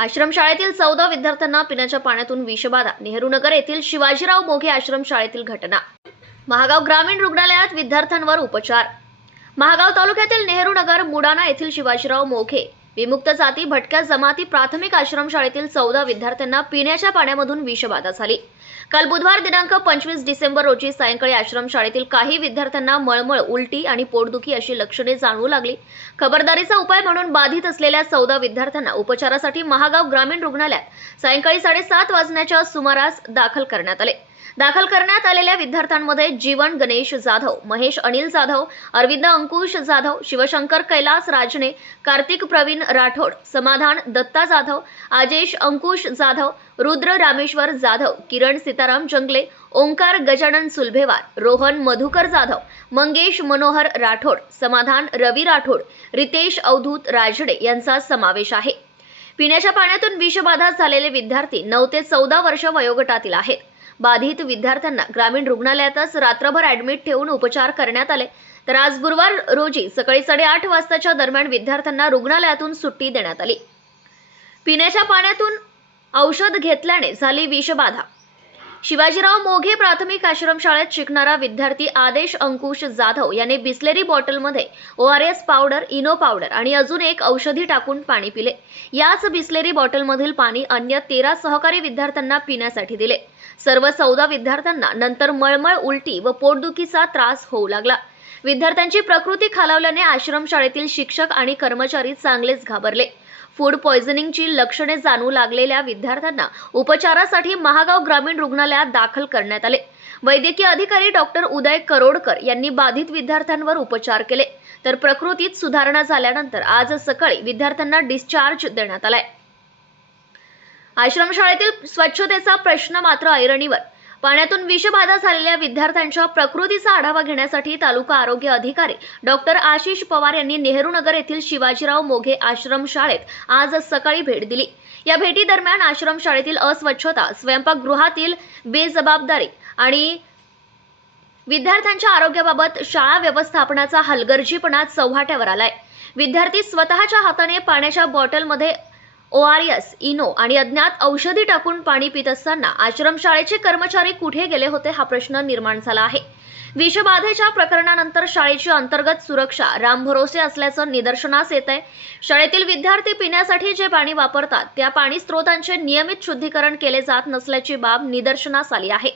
आश्रमशाळेतील चौदा विद्यार्थ्यांना पिण्याच्या पाण्यातून विषबाधा नेहरूनगर येथील शिवाजीराव मोघे आश्रमशाळेतील घटना. महागाव ग्रामीण रुग्णालयात विद्यार्थ्यांवर उपचार. महागाव तालुक्यातील नेहरूनगर मुडाना येथील शिवाजीराव मोघे. विमुक्त जाती भटक्या जमाती प्राथमिक आश्रमशाळेतील चौदा विद्यार्थ्यांना पिण्याच्या पाण्यामधून विषबाधा झाली. काल बुधवार दिनांक पंचवीस डिसेंबर रोजी सायंकाळी आश्रमशाळेतील काही विद्यार्थ्यांना मळमळ उलटी आणि पोटदुखी अशी लक्षणे जाणवू लागली. खबरदारीचा उपाय म्हणून बाधित असलेल्या चौदा विद्यार्थ्यांना उपचारासाठी महागाव ग्रामीण रुग्णालयात सायंकाळी साडेसात वाजण्याच्या सुमारास दाखल करण्यात आले. दाखल करण्यात आलेल्या विद्यार्थ्यांमध्ये जीवन गणेश जाधव महेश अनिल जाधव अरविंद अंकुश जाधव शिवशंकर कैलास राजने कार्तिक प्रवीण राठोड समाधान दत्ता जाधव आजेश अंकुश जाधव रुद्र रामेश्वर जाधव किरण सीताराम जंगले ओंकार गजानन सुलभेवार रोहन मधुकर जाधव मंगेश मनोहर राठोड समाधान रवी राठोड रितेश अवधूत राजडे यांचा समावेश आहे. पिण्याच्या पाण्यातून विषबाधा झालेले विद्यार्थी नऊ ते चौदा वर्ष वयोगटातील आहेत. बाधित विद्यार्थ्यांना ग्रामीण रुग्णालयातच रात्रभर ऍडमिट ठेवून उपचार करण्यात आले. तर आज गुरुवार रोजी सकाळी साडेआठ वाजताच्या दरम्यान विद्यार्थ्यांना रुग्णालयातून सुट्टी देण्यात आली. पिण्याच्या पाण्यातून औषध घेतल्याने झाली विषबाधा. शिवाजीराव मोघे प्राथमिक आश्रमशाळेत शिकणारा विद्यार्थी आदेश अंकुश जाधव याने Bisleri बॉटलमध्ये O R S powder Eno powder आणि अजून एक औषधी टाकून पाणी पिले. याच बिस्लेरी बॉटलमधील पाणी अन्य तेरा सहकारी विद्यार्थ्यांना पिण्यासाठी दिले. सर्व चौदा विद्यार्थ्यांना नंतर मळमळ उलटी व पोटदुखीचा त्रास होऊ लागला. विद्यार्थ्यांची प्रकृती खालावल्याने आश्रमशाळेतील शिक्षक आणि कर्मचारी चांगलेच घाबरले. फूड पॉयझनिंगची लक्षणे जाणू लागलेल्या विद्यार्थ्यांना उपचारासाठी महागाव ग्रामीण रुग्णालयात दाखल करण्यात आले. वैद्यकीय अधिकारी डॉक्टर उदय करोडकर यांनी बाधित विद्यार्थ्यांवर उपचार केले. तर प्रकृतीत सुधारणा झाल्यानंतर आज सकाळी विद्यार्थ्यांना डिस्चार्ज देण्यात आलाय. आश्रमशाळेतील स्वच्छतेचा प्रश्न मात्र ऐरणीवर. पाण्यातून विषबाधा झालेल्या विद्यार्थ्यांच्या प्रकृतीचा आढावा घेण्यासाठी तालुका आरोग्य अधिकारी डॉक्टर आशिष पवार यांनी नेहरूनगर येथील शिवाजीराव मोघे आश्रम शाळेत आज सकाळी भेट दिली. या भेटीदरम्यान आश्रम शाळेतील अस्वच्छता स्वयंपाकगृहातील बेजबाबदारी आणि विद्यार्थ्यांच्या आरोग्याबाबत शाळा व्यवस्थापनाचा हलगर्जीपणा चव्हाट्यावर आलाय. विद्यार्थी स्वतःच्या हाताने पाण्याच्या बॉटलमध्ये ओ आर एस इनो आणि अज्ञात औषधी टाकून पाणी पित असताना आश्रमशाळेचे कर्मचारी कुठे गेले होते हा प्रश्न निर्माण झाला आहे. विषबाधेच्या प्रकरणानंतर शाळेची अंतर्गत सुरक्षा रामभरोसे असल्याचं निदर्शनास येत आहे शाळेतील विद्यार्थी पिण्यासाठी जे पाणी वापरतात त्या पाणी स्रोतांचे नियमित शुद्धीकरण केले जात नसल्याची बाब निदर्शनास आली आहे.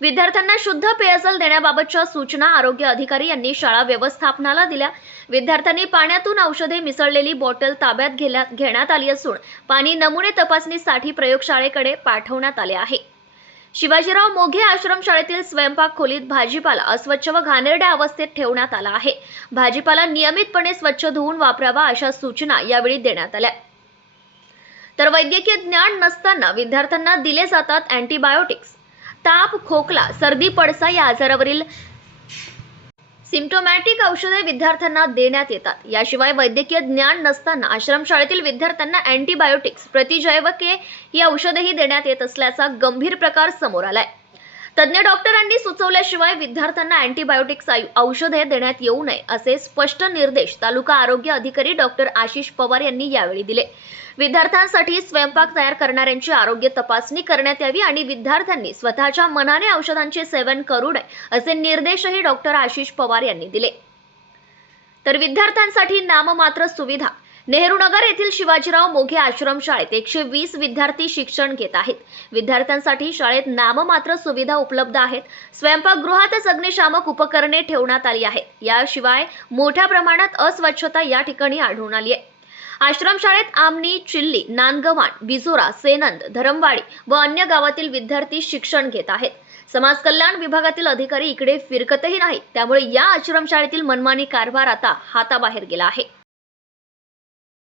विद्यार्थ्यांना शुद्ध पेयजल देण्याबाबतच्या सूचना आरोग्य अधिकारी यांनी शाळा व्यवस्थापनाला दिल्या. विद्यार्थ्यांनी पाण्यातून औषधे मिसळलेली बॉटल ताब्यात घेण्यात घेण्यात आली असून पाणी नमुने तपासणीसाठी प्रयोगशाळेकडे पाठवण्यात आले आहे. शिवाजीराव मोघे आश्रमशाळेतील स्वयंपाक खोलीत भाजीपाला अस्वच्छ व घाणेरड्या अवस्थेत ठेवण्यात आला आहे. भाजीपाला नियमितपणे स्वच्छ धुवून वापरावा अशा सूचना यावेळी देण्यात आल्या. तर वैद्यकीय ज्ञान नसताना विद्यार्थ्यांना दिले जातात अँटीबायोटिक्स. ताप खोकला सर्दी पडसा या आजारावरील सिम्टोमॅटिक औषधे विद्यार्थ्यांना देण्यात येतात. याशिवाय वैद्यकीय ज्ञान नसताना आश्रमशाळेतील विद्यार्थ्यांना अँटीबायोटिक्स प्रतिजैवके ही औषधेही देण्यात येत असल्याचा गंभीर प्रकार समोर आलाय. तज्ज्ञ डॉक्टरांनी सुचवल्याशिवाय विद्यार्थ्यांना अँटीबायोटिक्स औषधे देण्यात येऊ नये असे स्पष्ट निर्देश तालुका आरोग्य अधिकारी डॉक्टर आशिष पवार यांनी यावेळी दिले. विद्यार्थ्यांसाठी स्वयंपाक तयार करणाऱ्यांची आरोग्य तपासणी करण्यात यावी आणि विद्यार्थ्यांनी स्वतःच्या मनाने औषधांचे सेवन करू नये असे निर्देशही डॉक्टर आशिष पवार यांनी दिले. तर विद्यार्थ्यांसाठी नाममात्र सुविधा. नेहरूनगर येथील शिवाजीराव मोघे आश्रमशाळेत एकशे वीस विद्यार्थी शिक्षण घेत आहेत. विद्यार्थ्यांसाठी शाळेत नाममात्र सुविधा उपलब्ध आहेत. स्वयंपाकगृहातच अग्निशामक उपकरणे ठेवण्यात आली आहेत. याशिवाय मोठ्या प्रमाणात अस्वच्छता या ठिकाणी आढळून आली आहे. आश्रमशाळेत आमनी चिल्ली नांदगव्हाण बिजोरा सेनंद धरमवाडी व अन्य गावातील विद्यार्थी शिक्षण घेत आहेत. समाज कल्याण विभागातील अधिकारी इकडे फिरकतही नाहीत. त्यामुळे या आश्रमशाळेतील मनमानी कारभार आता हाताबाहेर गेला आहे.